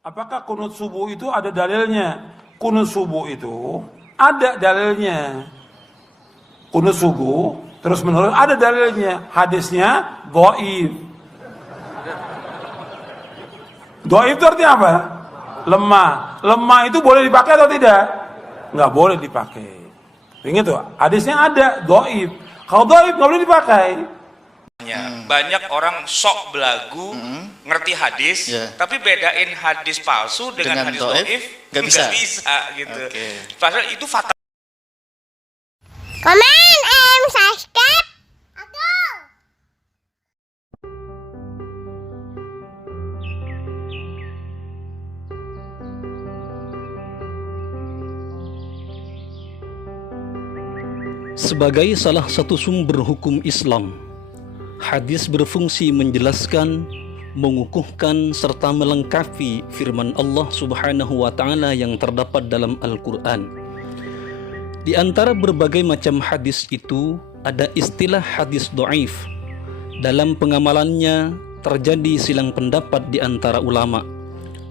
Apakah kunut subuh itu ada dalilnya? Kunut subuh itu ada dalilnya. Kunut subuh terus menerus ada dalilnya. Hadisnya dhaif. Dhaif itu artinya apa? Lemah. Lemah itu boleh dipakai atau tidak? Nggak boleh dipakai. Ingat tuh, hadisnya ada dhaif. Kalau dhaif nggak boleh dipakai. Banyak orang sok belagu ngerti hadis, tapi bedain hadis palsu dengan hadis dhaif nggak bisa gitu. Padahal itu fatal. Comment and subscribe. Aku. Sebagai salah satu sumber hukum Islam, hadis berfungsi menjelaskan, mengukuhkan, serta melengkapi firman Allah Subhanahu wa Ta'ala yang terdapat dalam Al-Quran. Di antara berbagai macam hadis itu, ada istilah hadis dhaif. Dalam pengamalannya, terjadi silang pendapat di antara ulama.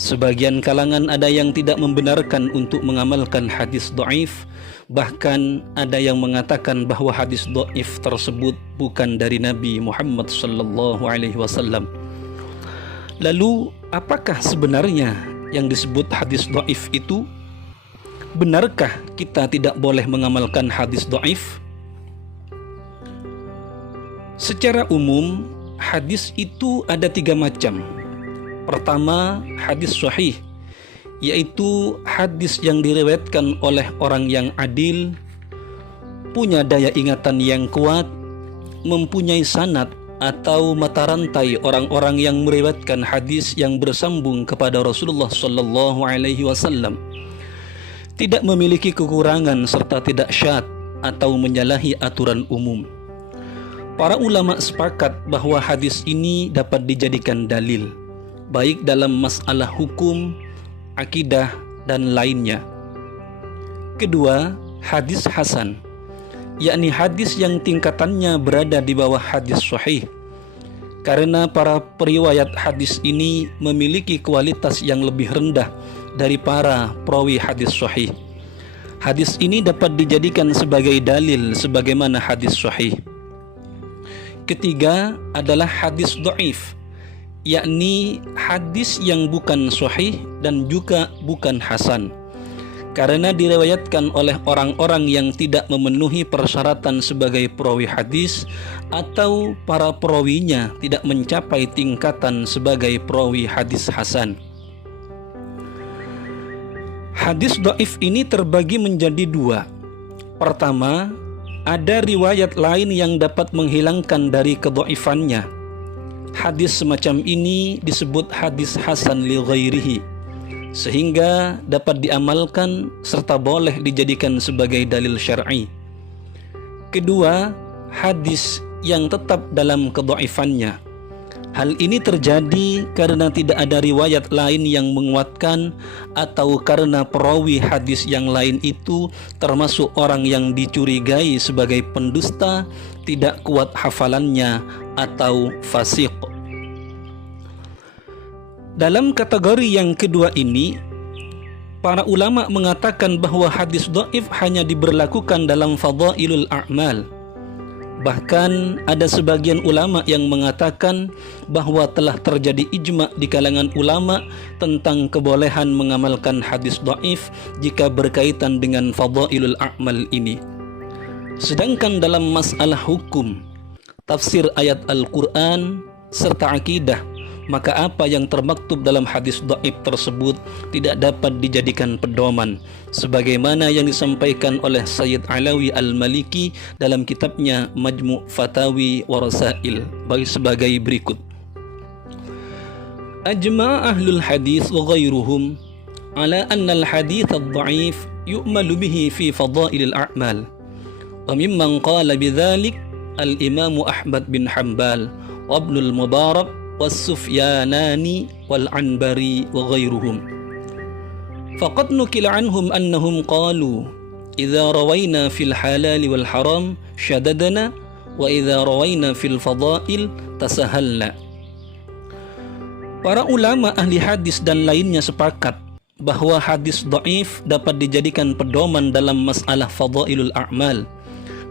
Sebagian kalangan ada yang tidak membenarkan untuk mengamalkan hadis dhaif. Bahkan ada yang mengatakan bahwa hadis dhaif tersebut bukan dari Nabi Muhammad sallallahu alaihi wasallam. Lalu, apakah sebenarnya yang disebut hadis dhaif itu? Benarkah kita tidak boleh mengamalkan hadis dhaif? Secara umum, hadis itu ada 3 macam. Pertama, hadis sahih, yaitu hadis yang diriwayatkan oleh orang yang adil, punya daya ingatan yang kuat, mempunyai sanad atau mata rantai orang-orang yang meriwayatkan hadis yang bersambung kepada Rasulullah sallallahu alaihi wasallam, tidak memiliki kekurangan serta tidak syadz atau menyalahi aturan umum. Para ulama sepakat bahwa hadis ini dapat dijadikan dalil, baik dalam masalah hukum, akidah, dan lainnya. Kedua, hadis hasan, yakni hadis yang tingkatannya berada di bawah hadis sahih, karena para periwayat hadis ini memiliki kualitas yang lebih rendah dari para perawi hadis sahih. Hadis ini dapat dijadikan sebagai dalil sebagaimana hadis sahih. Ketiga adalah hadis dhaif, yakni hadis yang bukan sahih dan juga bukan hasan, karena diriwayatkan oleh orang-orang yang tidak memenuhi persyaratan sebagai perawi hadis atau para perawinya tidak mencapai tingkatan sebagai perawi hadis hasan. Hadis dhaif ini terbagi menjadi 2. Pertama, ada riwayat lain yang dapat menghilangkan dari kedhaifannya. Hadis semacam ini disebut hadis hasan li ghairihi, sehingga dapat diamalkan serta boleh dijadikan sebagai dalil syar'i. Kedua, hadis yang tetap dalam kedhaifannya. Hal ini terjadi karena tidak ada riwayat lain yang menguatkan atau karena perawi hadis yang lain itu termasuk orang yang dicurigai sebagai pendusta, tidak kuat hafalannya, atau fasik. Dalam kategori yang kedua ini, para ulama mengatakan bahwa hadis dhaif hanya diberlakukan dalam fadhailul a'mal. Bahkan ada sebagian ulama yang mengatakan bahwa telah terjadi ijma' di kalangan ulama tentang kebolehan mengamalkan hadis dhaif jika berkaitan dengan fadhailul a'mal ini. Sedangkan dalam masalah hukum, tafsir ayat Al-Quran, serta akidah, maka apa yang termaktub dalam hadis dhaif tersebut tidak dapat dijadikan pedoman, sebagaimana yang disampaikan oleh Sayyid Alawi Al-Maliki dalam kitabnya Majmu' Fatawi wa Rasail sebagai berikut. Ajma' ahlul hadis wa ghairuhum ala anna al-hadits ad-dha'if yu'malu bihi fi fadailil a'mal. Wa mimman qala bidzalik al-Imam Ahmad bin Hanbal wa Ibnul Mubarak والسفياناني والعنبري وغيرهم. فقد نقل عنهم أنهم قالوا إذا روينا في الحلال والحرام شددنا وإذا روينا في الفضائل تسهلنا. Para ulama ahli hadis dan lainnya sepakat bahwa hadis dhaif dapat dijadikan pedoman dalam masalah fadailul a'mal.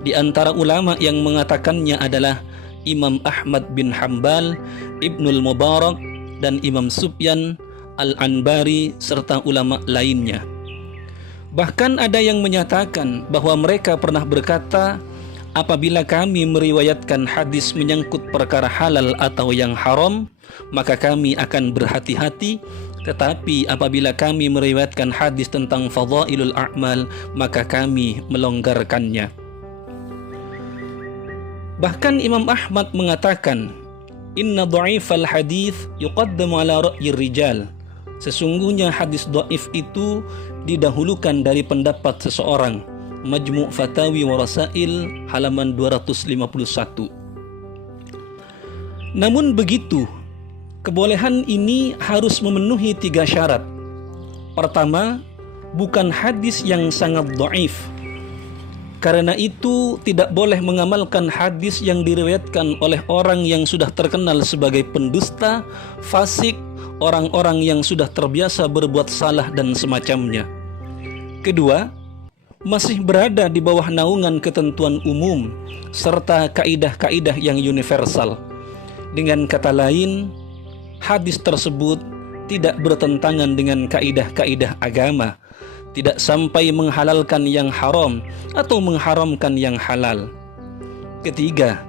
Di antara ulama yang mengatakannya adalah Imam Ahmad bin Hanbal, Ibnul Mubarak, dan Imam Sufyan Al-Anbari serta ulama lainnya. Bahkan ada yang menyatakan bahwa mereka pernah berkata, apabila kami meriwayatkan hadis menyangkut perkara halal atau yang haram, maka kami akan berhati-hati. Tetapi apabila kami meriwayatkan hadis tentang fadailul a'mal, maka kami melonggarkannya. Bahkan Imam Ahmad mengatakan, inna dha'ifal hadis yuqaddamu ala ra'yir rijal. Sesungguhnya hadis dhaif itu didahulukan dari pendapat seseorang. Majmu' Fatawi wa Rasail halaman 251. Namun begitu, kebolehan ini harus memenuhi 3 syarat. Pertama, bukan hadis yang sangat dhaif. Karena itu tidak boleh mengamalkan hadis yang diriwayatkan oleh orang yang sudah terkenal sebagai pendusta, fasik, orang-orang yang sudah terbiasa berbuat salah dan semacamnya. Kedua, masih berada di bawah naungan ketentuan umum serta kaidah-kaidah yang universal. Dengan kata lain, hadis tersebut tidak bertentangan dengan kaidah-kaidah agama, tidak sampai menghalalkan yang haram atau mengharamkan yang halal. Ketiga,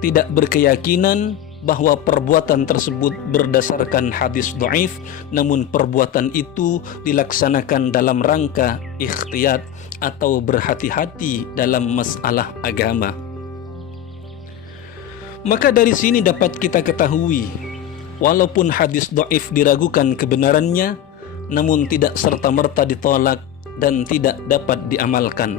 tidak berkeyakinan bahwa perbuatan tersebut berdasarkan hadis dhaif, namun perbuatan itu dilaksanakan dalam rangka ikhtiyat atau berhati-hati dalam masalah agama. Maka dari sini dapat kita ketahui, walaupun hadis dhaif diragukan kebenarannya, namun tidak serta-merta ditolak dan tidak dapat diamalkan.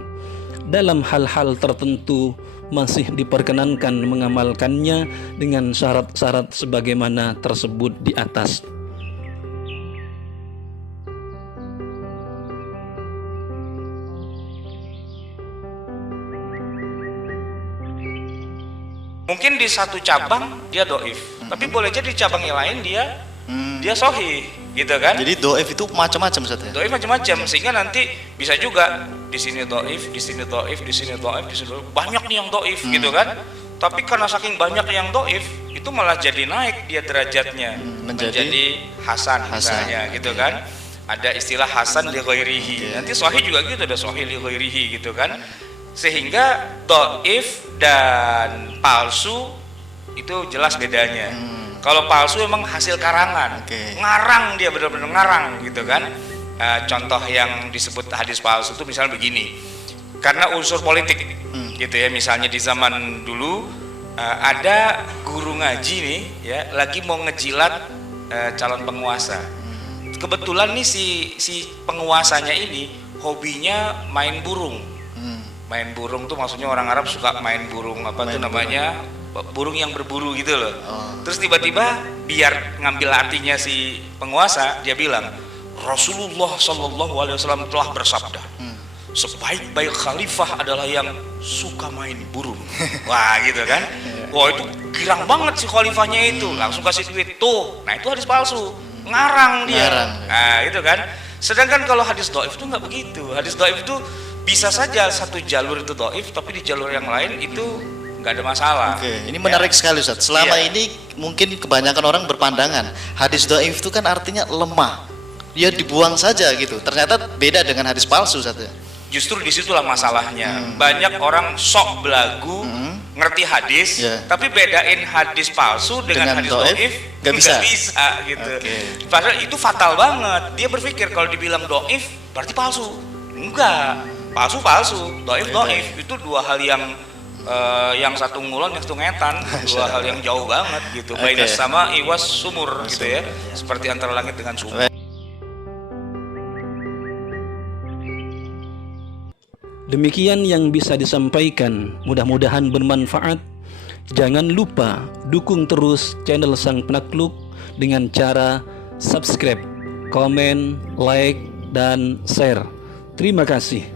Dalam hal-hal tertentu masih diperkenankan mengamalkannya dengan syarat-syarat sebagaimana tersebut di atas. Mungkin di satu cabang dia doif, tapi boleh jadi di cabang yang lain dia sohih, gitu kan? Jadi doif itu macam-macam, Ustaz ya? Doif macam-macam, sehingga nanti bisa juga di sini doif, di sini doif, di sini doif, di sini doif. Banyak nih yang doif, gitu kan? Tapi karena saking banyak yang doif, itu malah jadi naik dia derajatnya, menjadi hasan misalnya, gitu kan? Ada istilah hasan li ghairihi. Nanti sahih juga gitu, ada sahih li ghairihi, gitu kan? Sehingga doif dan palsu itu jelas bedanya. Kalau palsu emang hasil karangan, ngarang, dia benar-benar ngarang, gitu kan? Contoh yang disebut hadis palsu itu misalnya begini, karena unsur politik, gitu ya. Misalnya di zaman dulu ada guru ngaji nih, ya, lagi mau ngejilat calon penguasa. Kebetulan nih si penguasanya ini hobinya main burung. Main burung tuh maksudnya orang Arab suka main burung, apa tuh namanya? Burung yang berburu gitu loh. Terus tiba-tiba biar ngambil artinya si penguasa, dia bilang Rasulullah SAW telah bersabda, sebaik-baik khalifah adalah yang suka main burung. Wah, gitu kan? Wah, itu girang banget si khalifahnya itu, langsung kasih tweet tuh. Nah, itu hadis palsu, ngarang dia. Nah, itu kan. Sedangkan kalau hadis dhaif itu nggak begitu. Hadis dhaif itu bisa saja satu jalur itu dhaif, tapi di jalur yang lain itu nggak ada masalah. Ini menarik sekali, Ustaz. Selama ini mungkin kebanyakan orang berpandangan hadis dhaif itu kan artinya lemah, dia dibuang saja gitu. Ternyata beda dengan hadis palsu, Ustaz. Justru disitulah masalahnya. Banyak orang sok belagu ngerti hadis, tapi bedain hadis palsu dengan hadis dhaif nggak bisa gitu. Padahal itu fatal banget. Dia berpikir kalau dibilang dhaif berarti palsu. Enggak, palsu, dhaif. Itu dua hal yang satu ngulon, yang satu ngetan, dua hal yang jauh banget gitu. Baina sama iwas sumur gitu ya, seperti antara langit dengan sumur. Demikian yang bisa disampaikan, mudah-mudahan bermanfaat. Jangan lupa dukung terus channel Sang Penakluk dengan cara subscribe, komen, like, dan share. Terima kasih.